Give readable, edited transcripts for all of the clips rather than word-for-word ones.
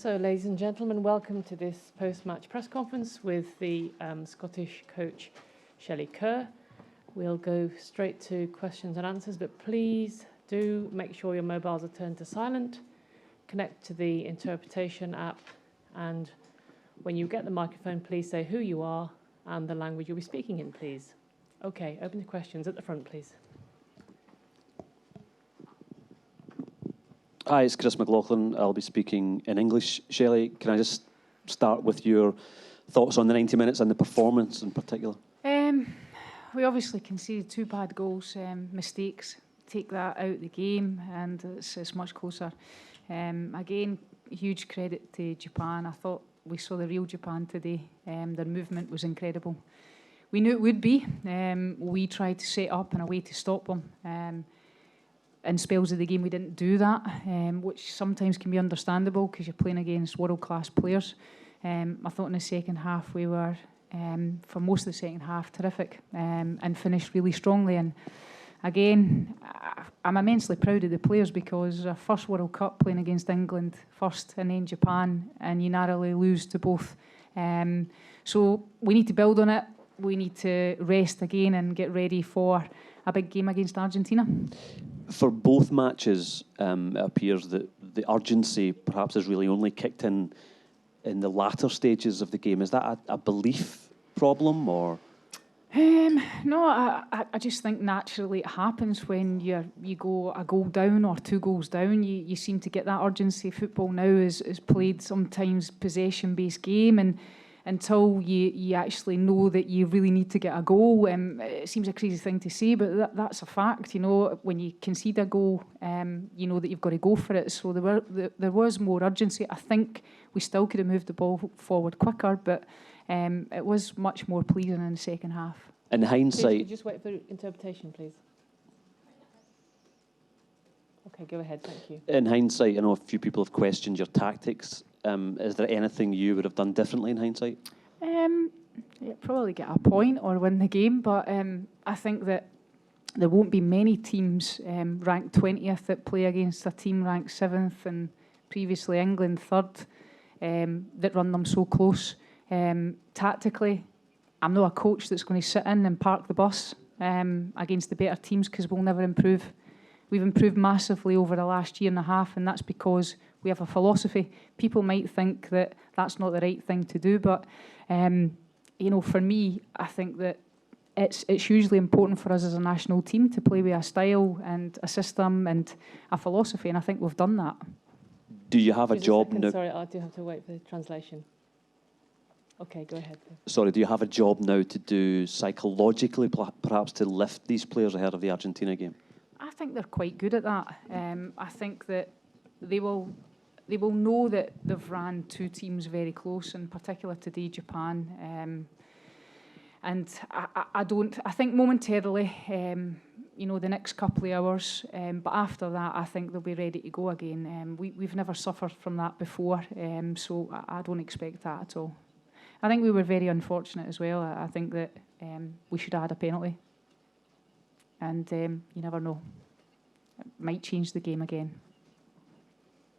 So, ladies and gentlemen, welcome to this post-match press conference with the Scottish coach Shelley Kerr. We'll go straight to questions and answers, but please do make sure your mobiles are turned to silent. Connect to the interpretation app, and when you get the microphone, please say who you are and the language you'll be speaking in, please. Okay, open to questions at the front, please. Hi, it's Chris McLaughlin. I'll be speaking in English. Shelley, can I just start with your thoughts on the 90 minutes and the performance in particular? We obviously conceded 2 bad goals, mistakes. Take that out of the game and it's much closer. Again, huge credit to Japan. I thought we saw the real Japan today. Their movement was incredible. We knew it would be. We tried to set up in a way to stop them. In spells of the game, we didn't do that, which sometimes can be understandable because you're playing against world-class players. I thought in the second half we were, for most of the second half, terrific and finished really strongly. And again, I'm immensely proud of the players because our first World Cup playing against England first and then Japan, and you narrowly lose to both. So we need to build on it. We need to rest again and get ready for a big game against Argentina. For both matches, it appears that the urgency perhaps has really only kicked in the latter stages of the game. Is that a belief problem, or? No, I just think naturally it happens when you go a goal down or 2 goals down. You seem to get that urgency. Football now is played sometimes possession-based game, and until you actually know that you really need to get a goal. It seems a crazy thing to say, but that's a fact. You know, when you concede a goal, you know that you've got to go for it. So there was more urgency. I think we still could have moved the ball forward quicker, but it was much more pleasing in the second half. In hindsight... Please, just wait for interpretation, please. Okay, go ahead, thank you. In hindsight, I know a few people have questioned your tactics. Is there anything you would have done differently in hindsight? Yeah, probably get a point or win the game, but I think that there won't be many teams ranked 20th that play against a team ranked 7th and previously England 3rd that run them so close. Tactically, I'm not a coach that's going to sit in and park the bus against the better teams because we'll never improve. We've improved massively over the last year and a half, and that's because we have a philosophy. People might think that that's not the right thing to do, but you know, for me, I think that it's hugely important for us as a national team to play with a style and a system and a philosophy, and I think we've done that. Do you have a job now? Sorry, I do have to wait for the translation. Okay, go ahead. Sorry, do you have a job now to do psychologically, perhaps to lift these players ahead of the Argentina game? I think they're quite good at that. I think that they will know that they've ran 2 teams very close, in particular today, Japan. And I think momentarily, you know, the next couple of hours, but after that, I think they'll be ready to go again. We've never suffered from that before, so I don't expect that at all. I think we were very unfortunate as well. I think that we should have had a penalty. And you never know. It might change the game again.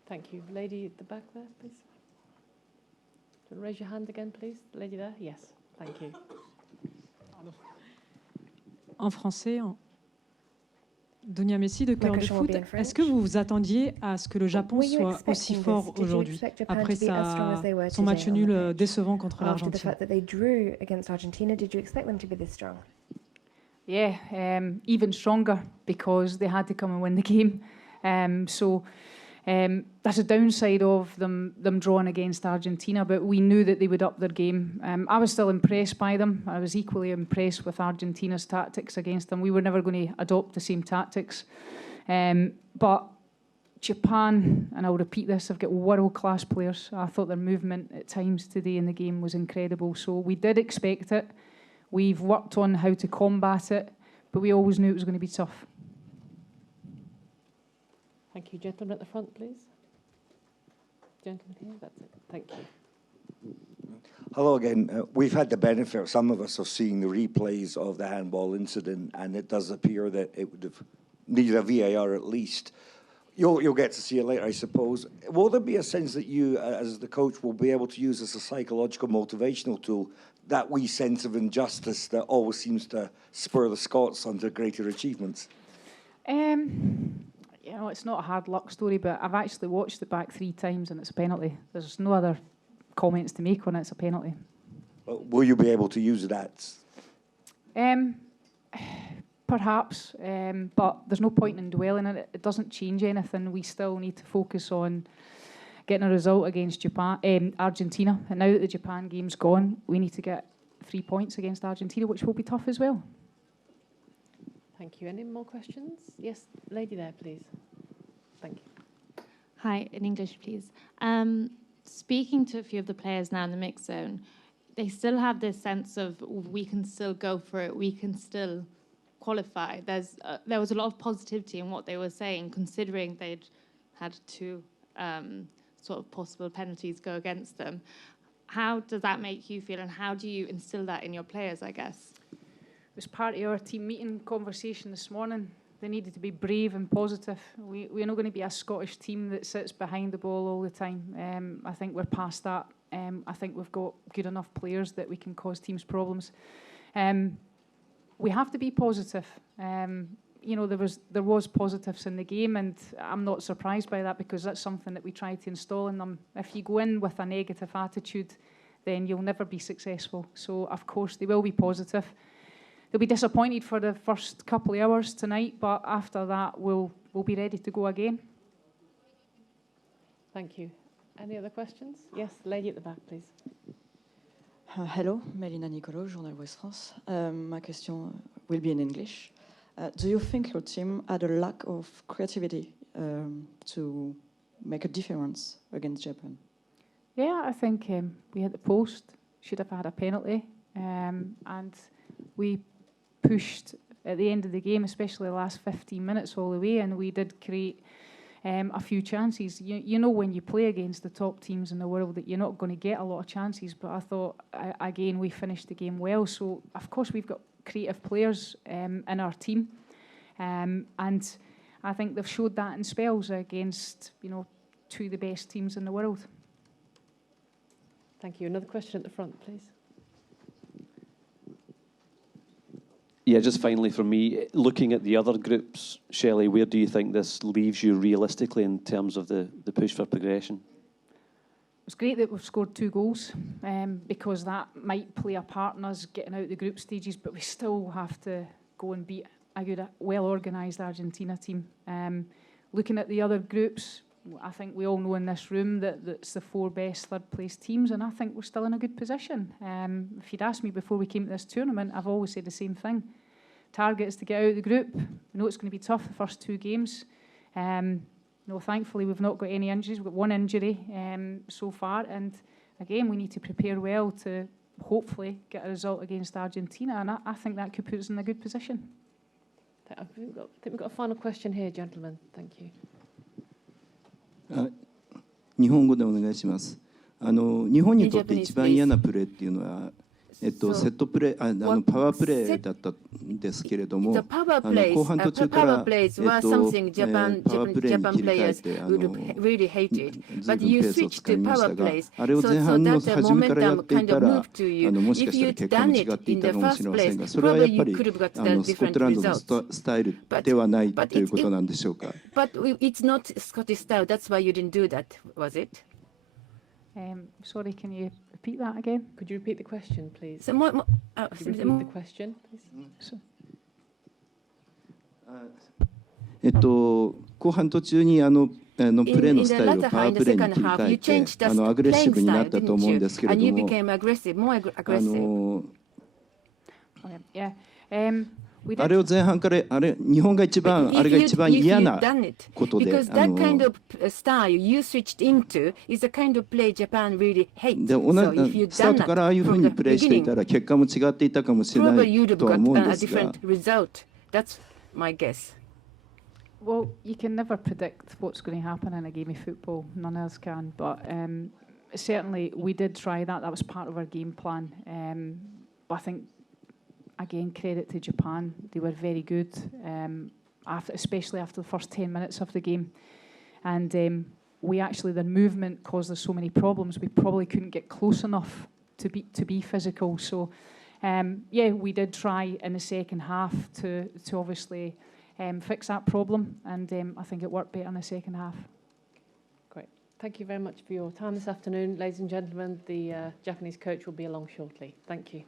Thank you. Lady at the back there, please. Raise your hand again, please. The lady there? Yes. Thank you. En français, Donia Messi de Cœur de Foot, est-ce que vous vous attendiez à ce que le Japon soit aussi fort aujourd'hui, après son match nul décevant contre l'Argentine? Yeah, even stronger because they had to come and win the game. So that's a downside of them drawing against Argentina, but we knew that they would up their game. I was still impressed by them. I was equally impressed with Argentina's tactics against them. We were never going to adopt the same tactics. But Japan, and I'll repeat this, have got world-class players. I thought their movement at times today in the game was incredible. So we did expect it. We've worked on how to combat it, but we always knew it was going to be tough. Thank you. Gentleman at the front, please. Gentleman here, that's it. Thank you. Hello again. We've had the benefit, some of us, of seeing the replays of the handball incident, and it does appear that it would have needed a VAR at least. You'll get to see it later, I suppose. Will there be a sense that you, as the coach, will be able to use as a psychological motivational tool that wee sense of injustice that always seems to spur the Scots on to greater achievements? You know, it's not a hard luck story, but I've actually watched it back 3 times and it's a penalty. There's no other comments to make on it. It's a penalty. Will you be able to use that? Perhaps, but there's no point in dwelling on it. It doesn't change anything. We still need to focus on getting a result against Argentina. And now that the Japan game's gone, we need to get 3 points against Argentina, which will be tough as well. Thank you. Any more questions? Yes, lady there, please. Thank you. Hi, in English, please. Speaking to a few of the players now in the mix zone, they still have this sense of we can still go for it, we can still qualify. There was a lot of positivity in what they were saying, considering they'd had 2 sort of possible penalties go against them. How does that make you feel, and how do you instill that in your players, I guess? It was part of our team meeting conversation this morning. They needed to be brave and positive. We're not going to be a Scottish team that sits behind the ball all the time. I think we're past that. I think we've got good enough players that we can cause teams problems. We have to be positive. You know, there was positives in the game, and I'm not surprised by that because that's something that we try to install in them. If you go in with a negative attitude, then you'll never be successful. So, of course, they will be positive. They'll be disappointed for the first couple of hours tonight, but after that, we'll be ready to go again. Thank you. Any other questions? Yes, lady at the back, please. Hello, Melina Nicolo, Journal West France. My question will be in English. Do you think your team had a lack of creativity to make a difference against Japan? Yeah, I think we hit the post, should have had a penalty, and we pushed at the end of the game, especially the last 15 minutes all the way, and we did create a few chances. You know when you play against the top teams in the world that you're not going to get a lot of chances, but I thought, again, we finished the game well. So, of course, we've got creative players in our team, and I think they've showed that in spells against, 2 of the best teams in the world. Thank you. Another question at the front, please. Yeah, just finally from me, looking at the other groups, Shelley, where do you think this leaves you realistically in terms of the push for progression? It's great that we've scored 2 goals because that might play a part in us getting out the group stages, but we still have to go and beat a good, well-organised Argentina team. Looking at the other groups, I think we all know in this room that it's the 4 best third-place teams, and I think we're still in a good position. If you'd asked me before we came to this tournament, I've always said the same thing. Target is to get out of the group. We know it's going to be tough the first 2 games. Thankfully, we've not got any injuries. We've got 1 injury so far, and again, we need to prepare well to hopefully get a result against Argentina, and I think that could put us in a good position. I think we've got a final question here, gentlemen. Thank you. 日本語でお願いします。日本にとって一番嫌なプレーっていうのは、セットプレー、パワープレーだったんですけれども、後半途中からパワープレーに切り替えてずいぶんペースをつかみましたが、あれを前半の初めからやっていたら、もしかしたら結果も違っていたかもしれませんが、それはやっぱりスコットランドのスタイルではないということなんでしょうか。But it's not Scottish style. That's why you didn't do that, was it? Sorry, can you repeat that again? Could you repeat the question, please? So Could you repeat the question, please? 後半途中にプレーのスタイルをパワープレーに切り替えてアグレッシブになったと思うんですけれども、あれを前半から日本が一番あれが一番嫌なことで、because that kind of style you switched into is the kind of play Japan really hates. でスタートからああいうふうにプレーしていたら結果も違っていたかもしれないとは思うんですが。That's my guess. Well, you can never predict what's going to happen in a game of football. None of us can. But certainly we did try that. That was part of our game plan. But I think, again, credit to Japan. They were very good, especially after the first 10 minutes of the game. And their movement caused us so many problems. We probably couldn't get close enough to be physical. So, we did try in the second half to obviously fix that problem, and I think it worked better in the second half. Great. Thank you very much for your time this afternoon. Ladies and gentlemen, the Japanese coach will be along shortly. Thank you.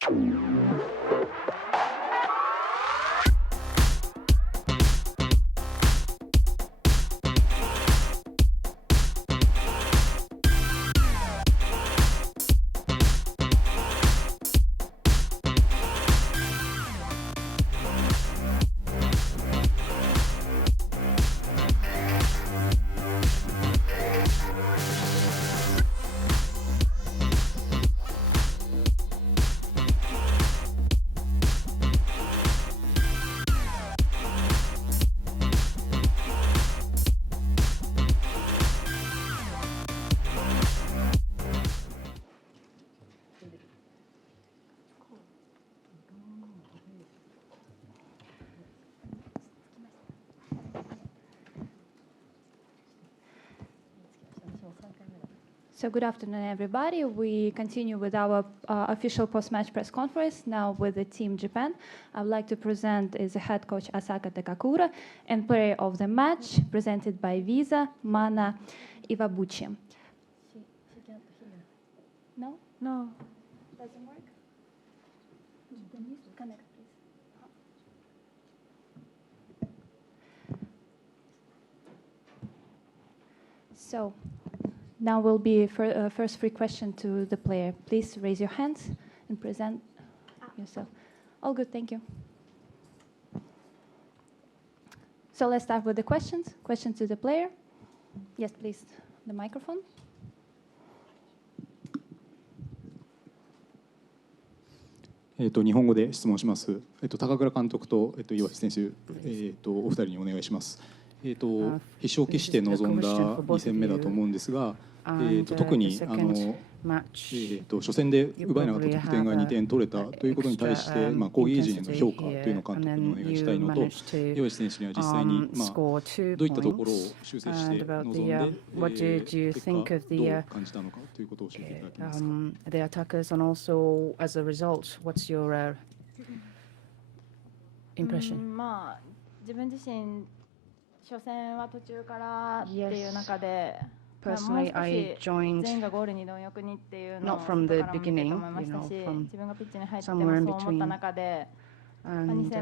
So good afternoon, everybody. We continue with our official post-match press conference, now with the Team Japan. I would like to present is the head coach Asaka Takakura and player of the match, presented by Visa, Mana Iwabuchi. She can't hear. No? No. Doesn't work? Then you connect, please. So, now will be first free question to the player. Please raise your hands and present yourself. All good, thank you. So let's start with the questions. Question to the player. Yes, please, the microphone. 日本語で質問します。高倉監督と岩瀬選手、お二人にお願いします。必勝を期して臨んだ2戦目だと思うんですが、特に初戦で奪えなかった得点が2点取れたということに対して、攻撃陣への評価というのを監督にお願いしたいのと、岩瀬選手には実際にどういったところを修正して臨んで、結果どう感じたのかということを教えていただけますか。The attackers, and also as a result, what's your impression? 自分自身初戦は途中からっていう中で。Personally, I joined not from the beginning, from somewhere in between. And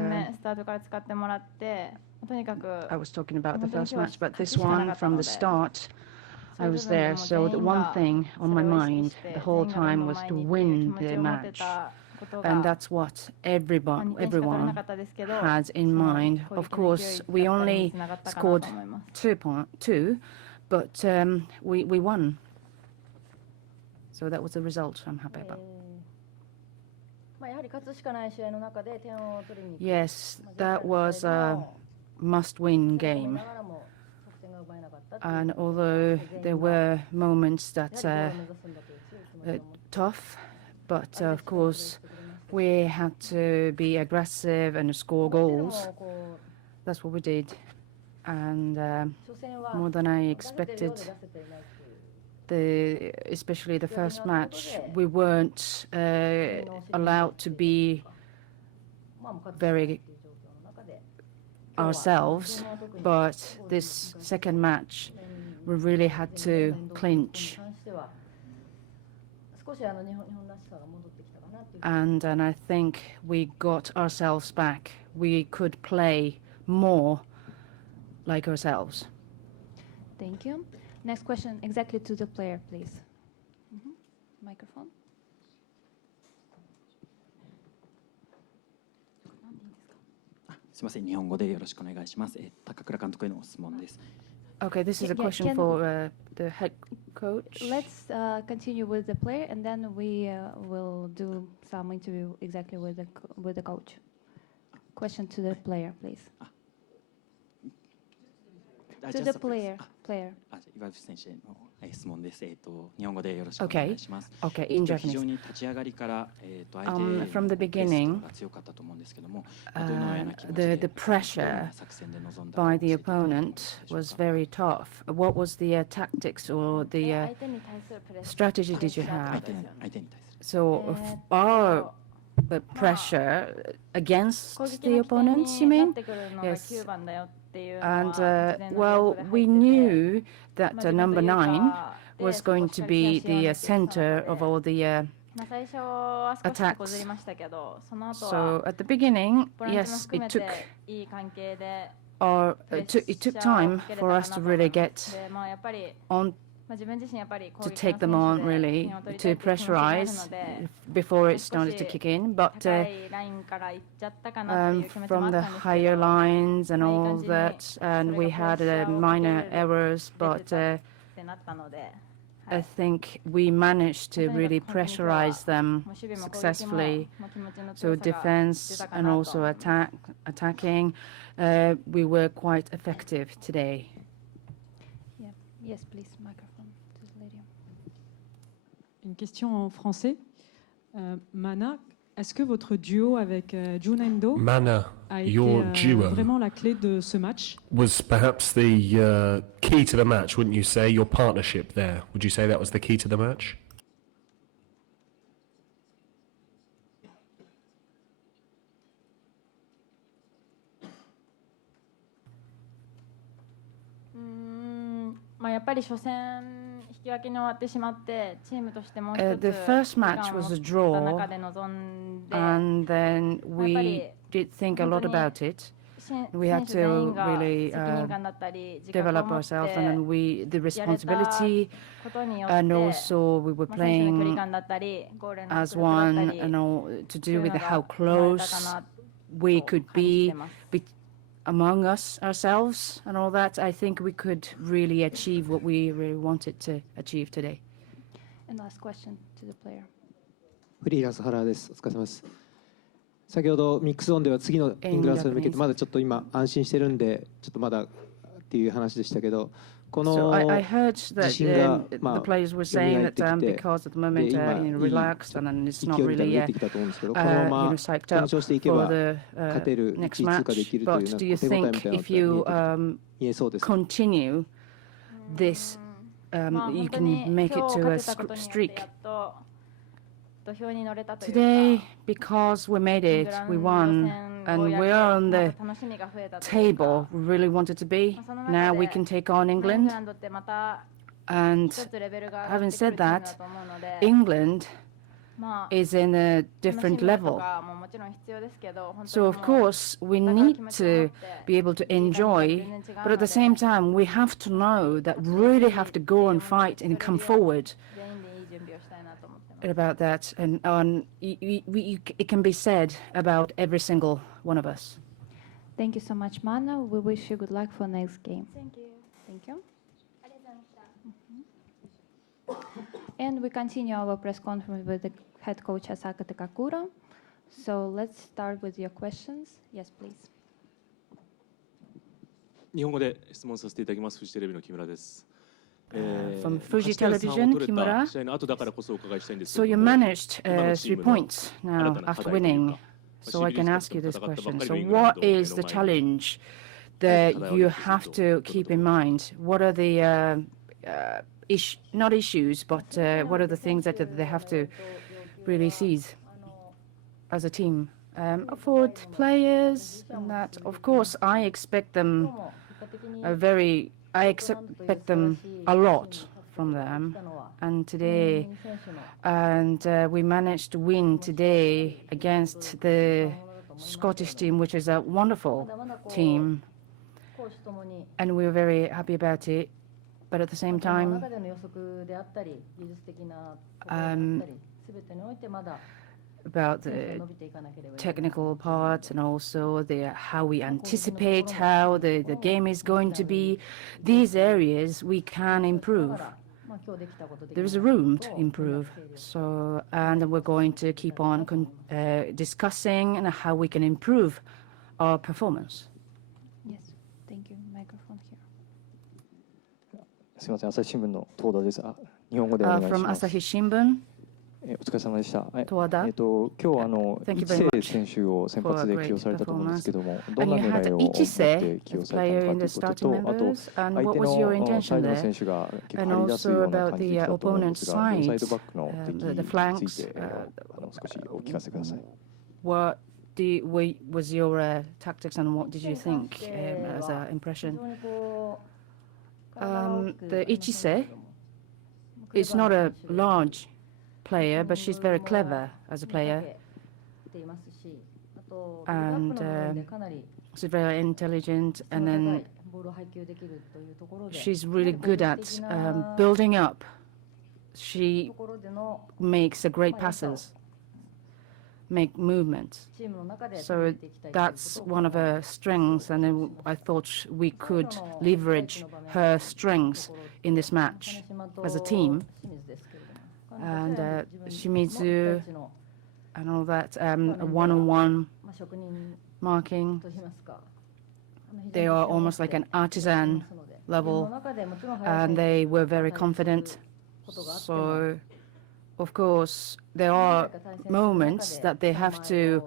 I was talking about the first match, but this one, from the start, I was there. So the one thing on my mind the whole time was to win the match. And that's what everyone has in mind. Of course, we only scored two, but we won. So that was the result I'm happy about. Yes, that was a must-win game. And although there were moments that tough, but of course we had to be aggressive and score goals. That's what we did. And more than I expected, especially the first match, we weren't allowed to be very ourselves, but this second match, we really had to clinch. And I think we got ourselves back. We could play more like ourselves. Thank you. Next question, exactly to the player, please. Microphone. すみません、日本語でよろしくお願いします。高倉監督への質問です。Okay, this is a question for the head coach. Let's continue with the player, and then we will do some interview exactly with the coach. Question to the player, please. To the player. 岩渕選手への質問です。日本語でよろしくお願いします。Okay, in Japanese. 非常に立ち上がりから相手 from the beginning, が強かったと思うんですけども、どのような気持ちで the pressure 作戦で臨んだ by the opponent was very tough. What was the tactics or the strategy did you have? 相手に対する。So our pressure against the opponents, you mean? Yes. And well, we knew that number 9 was going to be the center of all the attacks. So at the beginning, yes, it took time for us to really get on, to take them on, really, to pressurize before it started to kick in. But from the higher lines and all that, and we had minor errors, but I think we managed to really pressurize them successfully. So defense and also attacking, we were quite effective today. Yeah. Yes, please, microphone to the lady. Une question en français. Mana, est-ce que votre duo avec Junendo a été vraiment la clé de ce match? Was perhaps the key to the match, wouldn't you say? Your partnership there, would you say that was the key to the match? The first match was a draw, and then we did think a lot about it. We had to really develop ourselves, and then the responsibility, and also we were playing as one, to do with how close we could be among ourselves and all that. I think we could really achieve what we really wanted to achieve today. And last question to the player. フリーランス原です。お疲れ様です。先ほどミックスオンでは次のイングランド戦に向けてまだちょっと今安心してるんでちょっとまだっていう話でしたけど。So I heard that the players were saying that because at the moment relaxed and then it's not really psyched up for the next match. But do you think if you continue this, you can make it to a streak? Today, because we made it, we won, and we are on the table we really wanted to be. Now we can take on England. And having said that, England is in a different level. So of course, we need to be able to enjoy, but at the same time, we have to know that we really have to go and fight and come forward about that, and it can be said about every single one of us. Thank you so much, Mana. We wish you good luck for next game. Thank you. Thank you. And we continue our press conference with the head coach Asaka Takakura. So let's start with your questions. Yes, please. 日本語で質問させていただきます。フジテレビの木村です。From Fuji Television, Kimura. So you managed 3 points now after winning. So I can ask you this question. So what is the challenge that you have to keep in mind? What are the not issues, but what are the things that they have to really seize as a team? For players, and that, of course, I expect them I expect them a lot from them, and today, we managed to win today against the Scottish team, which is a wonderful team, and we're very happy about it. But at the same time, about the technical part and also how we anticipate how the game is going to be. These areas we can improve. There is a room to improve. So, and we're going to keep on discussing and how we can improve our performance. Yes, thank you. Microphone here. すみません、朝日新聞の東田です。日本語でお願いします。From Asahi Shimbun. お疲れ様でした。今日一世選手を先発で起用されたと思うんですけども、どんな狙いを持って起用されたのかということと、あと相手のサイドの選手が結構張り出すような感じで来たと思うんですが、両サイドバックの敵について少しお聞かせください。What was your tactics and what did you think as an impression? The Ichise is not a large player, but she's very clever as a player. And she's very intelligent, and then she's really good at building up. She makes great passes, make movements. So that's one of her strengths, and then I thought we could leverage her strengths in this match as a team. And Shimizu and all that, one-on-one marking. They are almost like an artisan level, and they were very confident. So, of course, there are moments that they have to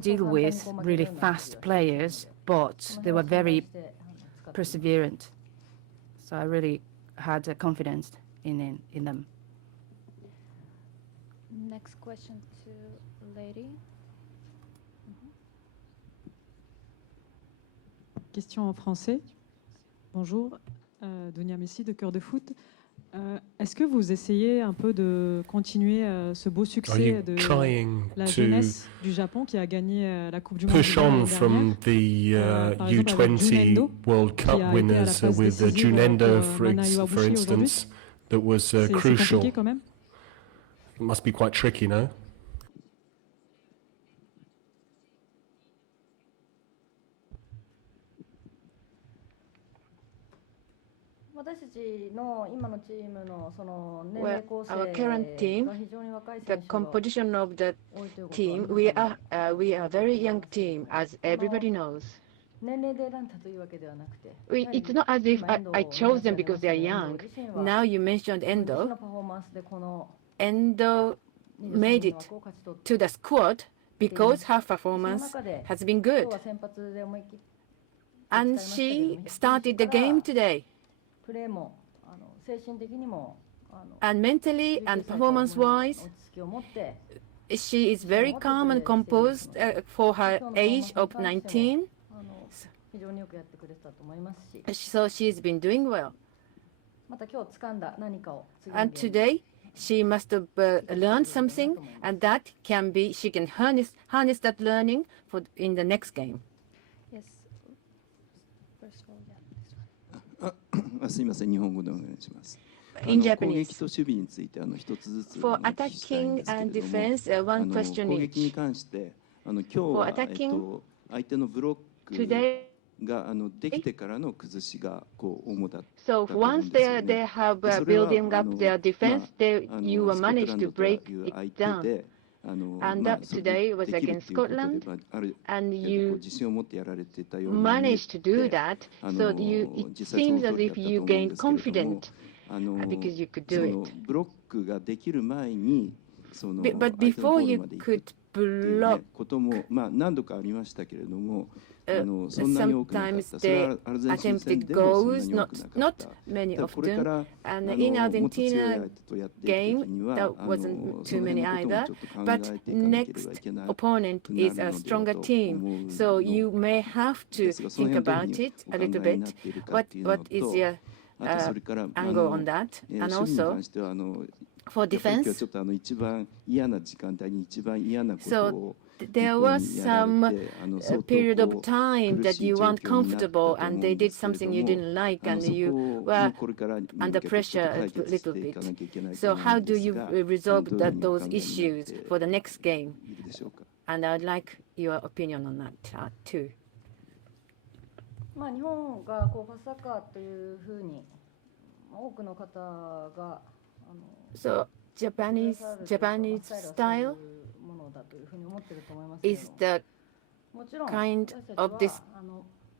deal with really fast players, but they were very perseverant. So I really had confidence in them. Next question to lady. Question en français. Bonjour, Dunia Messi de Cœur de Foot. Est-ce que vous essayez un peu de continuer ce beau succès de la jeunesse du Japon qui a gagné la Coupe du Monde push on from the U20 World Cup winners with June Endo, for instance, that was crucial. Quand même? It must be quite tricky, no? 私たちの今のチームのその年 Well, 齢構成 our current team, が非常に若い the 選手が composition of the 多いということは team, 皆さん we are a very young team, as everybody knows. 年齢で選んだというわけではなくて It's not as if I chose them because they are young. Now you mentioned 自分 Endo. のパフォーマンスでこの Endo made it to the squad because her performance has been 今 good. 日は先発で思い切って And she started the game today. プレーも精神的にも And mentally and performance-wise, 落ち着きを持って she is very calm and composed for her age of 19. 非常によくやってくれてたと思いますし So she's been doing well. また今日掴んだ何かを次の And ゲーム today, she must have learned something, and that can be, she can harness that learning in the next game. Yes. First of all, yeah. すみません、日本語でお願いします。 In 攻 Japanese. 撃と守備について一つずつ For お聞きしたいん attacking ですけれ and ども、 defense, one question 攻撃に each. 関して今日 For は attacking, 相手のブロック Today, ができてからの崩しが主だった so と思うん once ですよ they ね。 have でそれは building up their defense, you will スコット manage ラン to ドとい break う it 相手 down. で And まあ that それ today で was できる against ということで Scotland, ある and 程度 you 自信を持ってやられてたように見えて managed to do that. So it 実際その seems 通 as りだ if ったと you 思うん gained ですけれども confident because you could そ do の it. ブロックができる前にその But 相手のゴ before ール you まで行く could っていう、 block, ね、ことも、まあ、何度かありましたけれどもそんなに多くなかっ sometimes た。それ they はアルゼンチン戦 attempted でもそんな goals, に多くなかった。 not many だからこれか often. ら And in もっと強い Argentina 相手とやっていくときには that wasn't その too 辺 many のことも either. ちょっと考え But ていかなければい next けない opponent くな is る a のでは stronger と team. 思う So の you may have で to すが、その think 辺どういうふう about に it お a 考え little にな bit. っているかっていうの What is と、 your あとそれから angle on that? 守 And 備に also 関してはfor やっぱり今日 defense, ちょっと一番嫌な時間帯に一番嫌なこと so を there 向こう was にやら some れて相当 period of こう time 苦 that しい you 状 weren't 況になったと comfortable 思う and ん they で did すけれ something ど you も didn't like そ and こ you を were これからに向 under けてちょっ pressure と解 a 決し little ていか bit. なきゃいけないと So 思う how ん do です you が resolve どういうふう that, にお考 those えになっ issues て for the next game? いるでしょうか。 And I'd like your opinion on that too. まあ日本がこうパスサッカーというふうに多くの方がSo Japanese スタイル style ものだというふうに思ってると思いますけ is ど the もちろん kind 私たち of は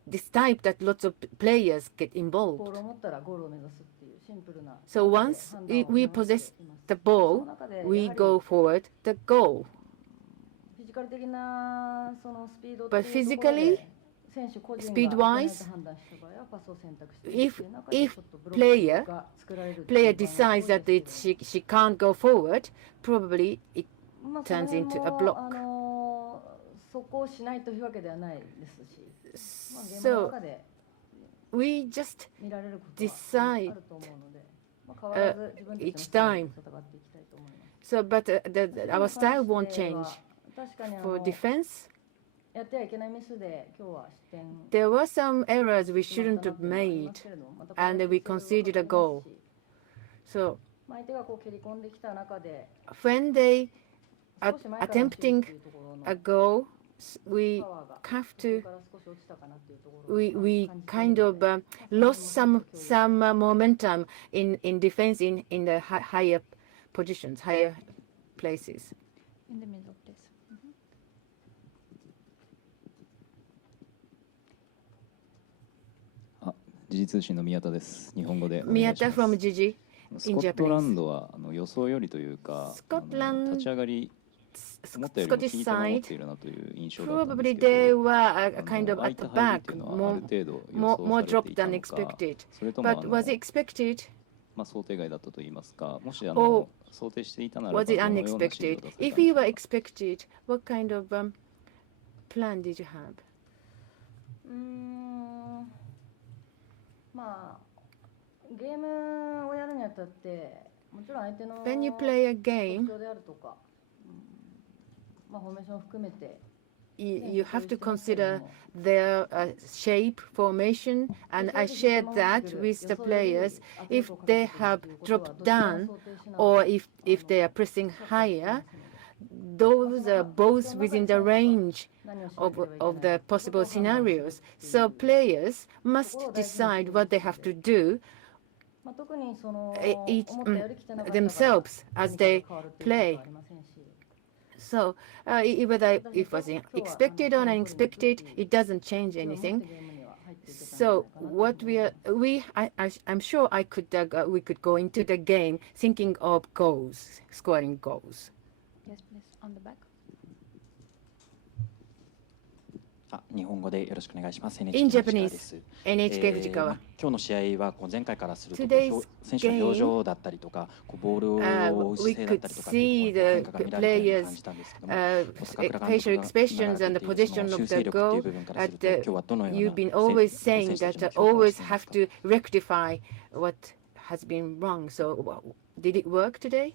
this type that lots of players get ボー involved. ルを持ったらゴールを目指すっていうシンプルな So once 判断を we 促して possess います the ball, we go forward the goal. フィジカル的なそのスピード But っていうところ physically, で選手個人が speed いけない wise, と判断した場合はパスを選択していくっていう中で if ちょっとブロック player が作られるっていう player 場合が多い decides で that すけど she can't go forward, probably it まあその turns 辺 into も a block. そこをしないというわけではないですし、まあ、現場の So 中で we just 見られることはあ decide ると思うので、each time. So, but our style won't change. For defense, there were some errors we shouldn't have made, and we conceded a goal. So, when they are attempting a goal, we have to, we kind of lost some momentum in defense in the higher positions, higher places. In the middle, please. Miyata from Gigi in Japanese. スコットランドは予想よりというか、立ち上がり Scottish side, probably they were kind of at the back, more dropped than expected. But was it expected? 想定外だったと言いますか、もし想定していたならば was it unexpected? If you were expected, what kind of plan did you have? ゲームをやるにあたって、もちろん相手の When you play a game, 特徴であるとか、フォーメーションを含めて you have to consider their shape, formation, and I shared that with the players. If they have dropped down or if they are pressing higher, those are both within the range of the possible scenarios. So players must decide what they have to do themselves as they play. So whether it was expected or unexpected, it doesn't change anything. So what I'm sure we could go into the game thinking of goals, scoring goals. Yes, please, on the back. 日本語でよろしくお願いします。In Japanese, NHK 藤川。今日の試合は前回からすると選手の表情だったりとか、ボールを追う姿勢だったりとか、変化が見られると感じたんですけども、facial expressions and the position of the goal. You've been always saying that always have to rectify what has been wrong. So did it work today?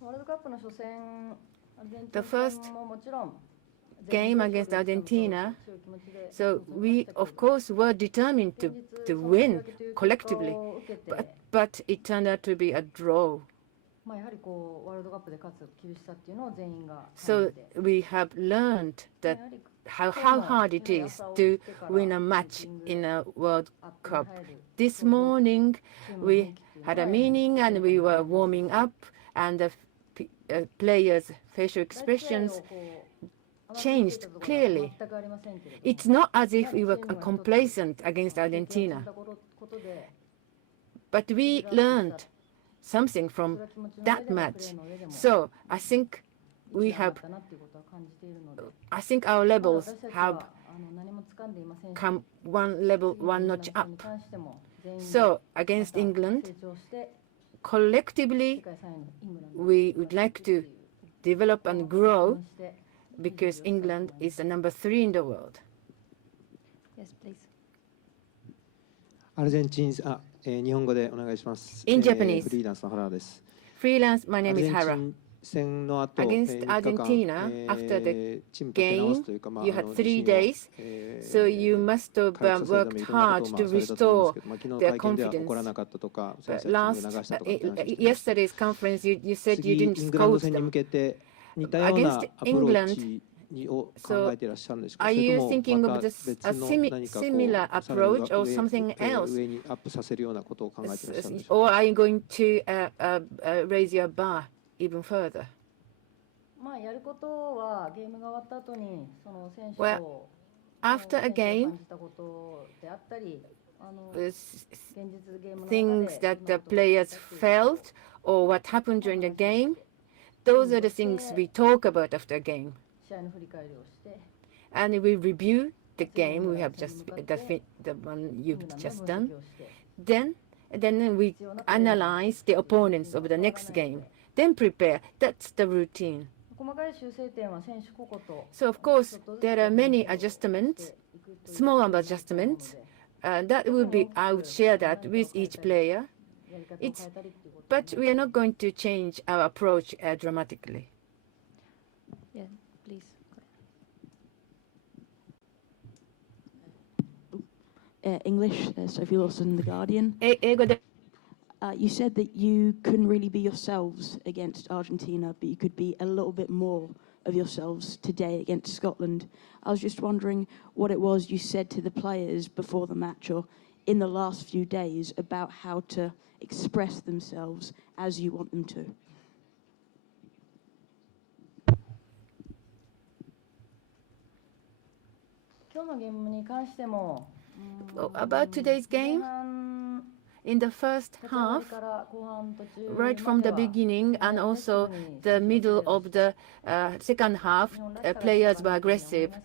ワールドカップの初戦、 The first game against Argentina, so we of course were determined to win collectively, but it turned out to be a draw. So we have learned that how hard it is to win a match in a World Cup. This morning we had a meeting and we were warming up, and the players' facial expressions changed clearly. It's not as if we were complacent against Argentina, but we learned something from that match. So I think our levels have come one notch up. So against England, collectively, we would like to develop and grow because England is the number 3 in the world. Yes, please. アルゼンチン、日本語でお願いします。In Japanese. フリーランスの原です。Freelance, my name is Hara. 戦の後、 Against Argentina, after the game, you had 3 days, so you must have worked hard to restore their confidence. But yesterday's conference, you said you didn't scold them. Against England, so are you thinking of a similar approach or something else? Or are you going to raise your bar even further? Well, after a game, things that the players felt or what happened during the game, those are the things we talk about after a game. And we review the game we have just the one you've just done. Then we analyze the opponents of the next game. Then prepare. That's the routine. So of course there are many adjustments, small adjustments. That would be, I would share that with each player. But we are not going to change our approach dramatically. Yeah, please. English, Sophie Lawson, The Guardian. 英語で You said that you couldn't really be yourselves against Argentina, but you could be a little bit more of yourselves today against Scotland. I was just wondering what it was you said to the players before the match or in the last few days about how to express themselves as you want them to. About today's game, in the first half, right from the beginning and also the middle of the second half, players were aggressive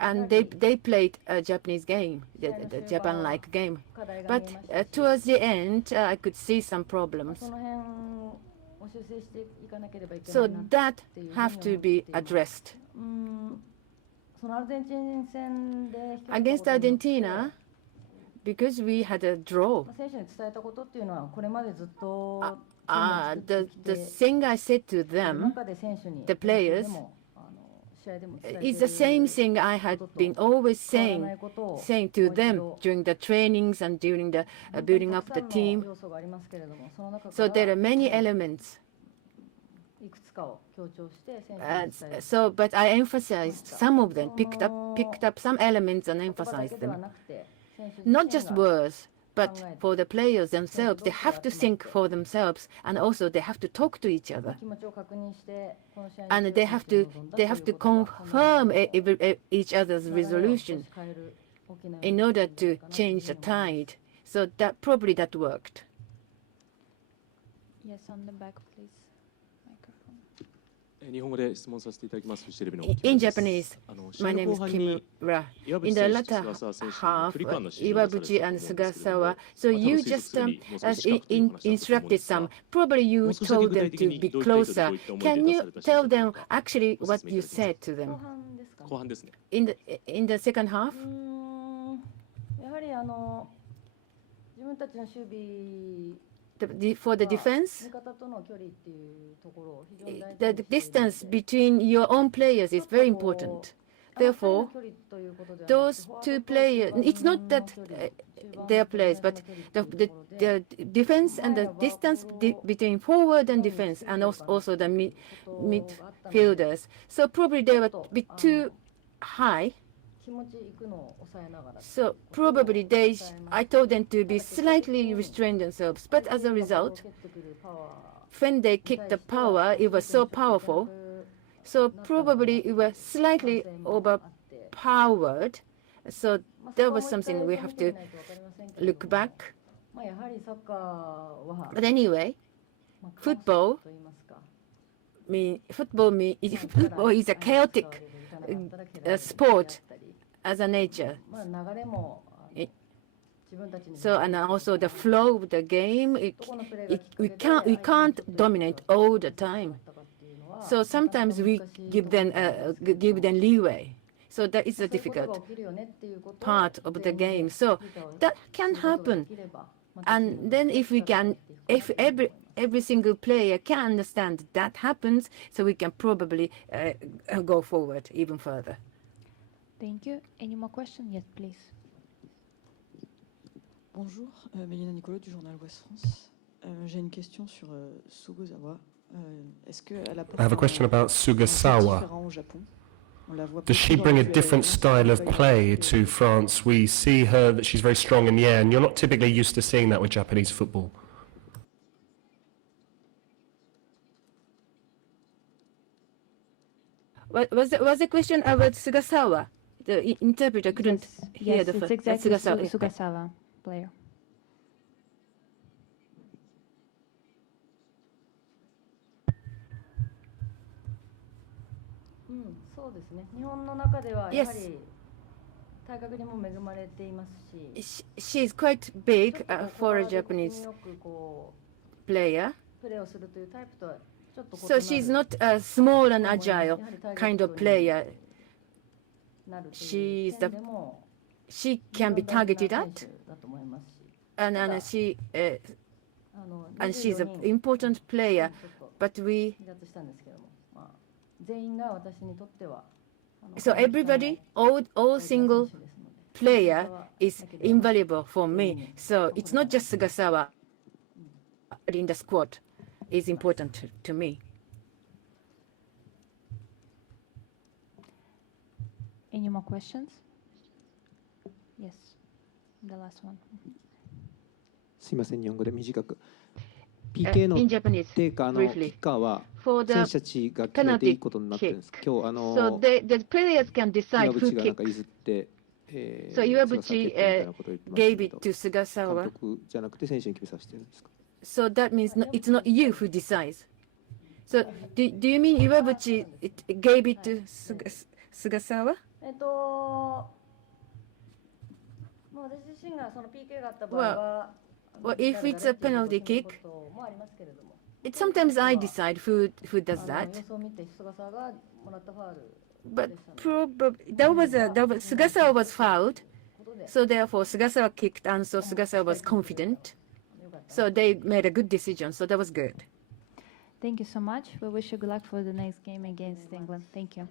and they played a Japanese game, the Japan-like game. But towards the end, I could see some problems. So that have to be addressed. Against Argentina, because we had a draw. The thing I said to them, the players, is the same thing I had been always saying to them during the trainings and during the building up the team. So there are many elements. But I emphasized some of them, picked up some elements and emphasized them. Not just words, but for the players themselves, they have to think for themselves, and also they have to talk to each other, and they have to confirm each other's resolution in order to change the tide. So that probably that worked. Yes, on the back, please. In Japanese, my name is Kimura. In the latter half, Iwabuchi and Sugasawa, so you just instructed some. Probably you told them to be closer. Can you tell them actually what you said to them? In the second half? For the defense, the distance between your own players is very important. Therefore, those two players, it's not that their players, but the defense and the distance between forward and defense, and also the midfielders. So probably they were a bit too high. So probably I told them to be slightly restrain themselves. But as a result, when they kicked the power, it was so powerful. So probably it was slightly overpowered. So there was something we have to look back. But anyway, football is a chaotic sport as a nature. So, and also the flow of the game, we can't dominate all the time. So sometimes we give them leeway. So that is a difficult part of the game. So that can happen. And then if every single player can understand that happens, so we can probably go forward even further. Thank you. Any more questions? Yes, please. Bonjour, Mélina Nicolo du journal Ouest France. J'ai une question sur Sugasawa. I have a question about Sugasawa. Does she bring a different style of play to France? We see her that she's very strong in the air, and you're not typically used to seeing that with Japanese football. Was the question about Sugasawa? The interpreter couldn't hear the first. Yes, it's exactly Sugasawa player. Yes. She's quite big for a Japanese player. So she's not a small and agile kind of player. She can be targeted at, and and she's an important player, but so everybody, all single player is invaluable for me. So it's not just Sugasawa in the squad is important to me. Any more questions? Yes, the last one. すいません、日本語で短く。PK のテーカーのキッカーは選手たちが決めていいことになってるんですか。今日So the players can decide who 岩渕がなんか譲って、So Iwabuchi gave it to Sugasawa. 監督じゃなくて選手に決めさせてるんですか。So that means it's not you who decides. So do you mean Iwabuchi gave it to Sugasawa? もう私自身がその PK があった場合は、Well, if it's a penalty kick, sometimes I decide who does that. But probably Sugasawa was fouled, so therefore Sugasawa kicked, and so Sugasawa was confident. So they made a good decision. So that was good. Thank you so much. We wish you good luck for the next game against England. Thank you.